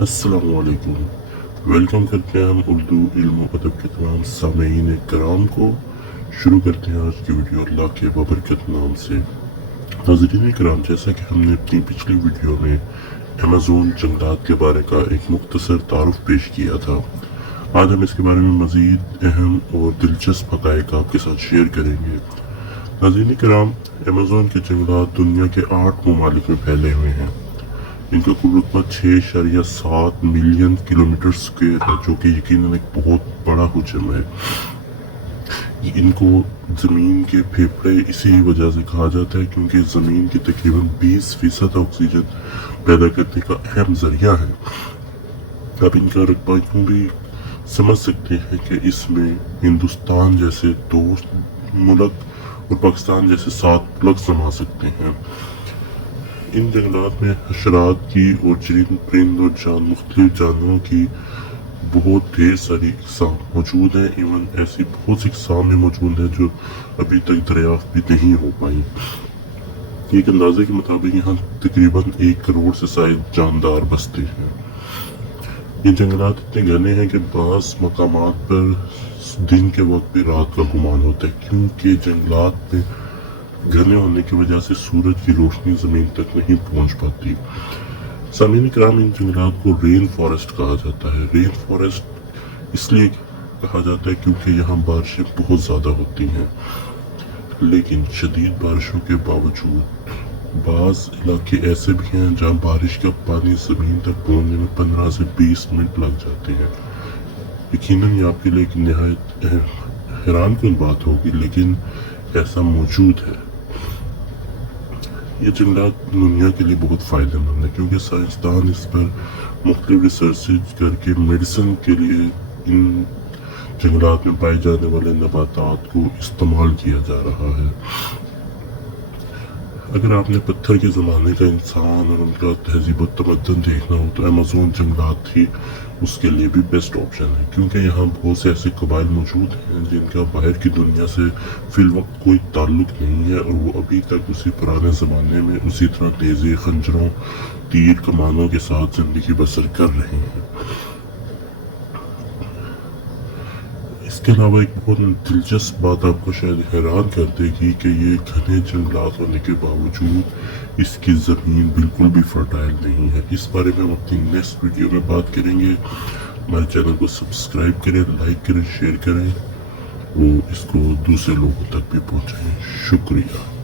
अस्सलाम वालेकुम। वेलकम करते हैं हम उर्दू इल्म व अदब के तमाम सामीन कराम को। शुरू करते हैं आज की वीडियो अल्लाह के बबरकत नाम से। नाज़रीन कराम, जैसा कि हमने अपनी पिछली वीडियो में अमेज़ोन जंगलात के बारे का एक मुख्तसर तारुफ पेश किया था, आज हम इसके बारे में मज़ीद अहम और दिलचस्प हक़ाइक़ आपके साथ शेयर करेंगे। नाज़रीन कराम, अमेज़ोन के जंगलात दुनिया के 8 ममालिक में फैले हुए हैं। इनका कुल रकबा 6.7 मिलियन किलोमीटर स्क्वायर है, जो कि यकीनन एक बहुत बड़ा हुजम है। इनको ज़मीन के फेफड़े इसी वजह से कहा जाता है क्योंकि ज़मीन की तकरीबन 20% ऑक्सीजन पैदा करने का अहम ज़रिया है। आप इनका रकबा यूँ भी समझ सकते हैं कि इसमें हिंदुस्तान जैसे 2 मुल्क और पाकिस्तान जैसे 7 मुल्क समा सकते हैं। इन जंगलात में हशरात की और परिंद और मुख्तलिफ जानवरों की बहुत ढेर सारी इकसाम मौजूद हैं। इवन ऐसी बहुत सी इकसाम मौजूद हैं जो अभी तक दरियाफ्त भी नहीं हो पाई। एक अंदाजे के मुताबिक यहाँ तकरीबन 1 करोड़ से शायद जानदार बसते हैं। ये जंगलात इतने घने हैं कि बाज़ मकामात पर दिन के वक्त भी रात का गुमान होता है, क्योंकि जंगलात में घने होने की वजह से सूरज की रोशनी ज़मीन तक नहीं पहुंच पाती। सामीन कराम, इन जंगलात को रेन फॉरेस्ट कहा जाता है। रेन फॉरेस्ट इसलिए कहा जाता है क्योंकि यहाँ बारिशें बहुत ज़्यादा होती हैं, लेकिन शदीद बारिशों के बावजूद बाज़ इलाके ऐसे भी हैं जहाँ बारिश का पानी ज़मीन तक पहुँचने में 15 से 20 मिनट लग जाते हैं। यकीनन ये आपके लिए एक नहायत हैरान कुन बात होगी, लेकिन ऐसा मौजूद है। ये जंगलात दुनिया के लिए बहुत फ़ायदेमंद है क्योंकि साइंसदान इस पर मुख्तलिफ रिसर्च करके मेडिसिन के लिए इन जंगलात में पाए जाने वाले नबातात को इस्तेमाल किया जा रहा है। अगर आपने पत्थर के ज़माने का इंसान और उनका तहजीब और तमद्दन देखना हो तो अमेज़ोन जंगलात ही उसके लिए भी बेस्ट ऑप्शन है, क्योंकि यहाँ बहुत से ऐसे कबाइल मौजूद हैं जिनका बाहर की दुनिया से फिल वक्त कोई ताल्लुक नहीं है और वो अभी तक उसी पुराने ज़माने में उसी तरह नेज़े, खंजरों, तीर कमानों के साथ ज़िंदगी बसर कर रहे हैं। इसके अलावा एक बहुत दिलचस्प बात आपको शायद हैरान कर देगी कि ये घने जंगलात होने के बावजूद इसकी ज़मीन बिल्कुल भी फर्टाइल नहीं है। इस बारे में हम अपनी नेक्स्ट वीडियो में बात करेंगे। हमारे चैनल को सब्सक्राइब करें, लाइक करें, शेयर करें और इसको दूसरे लोगों तक भी पहुँचाएँ। शुक्रिया।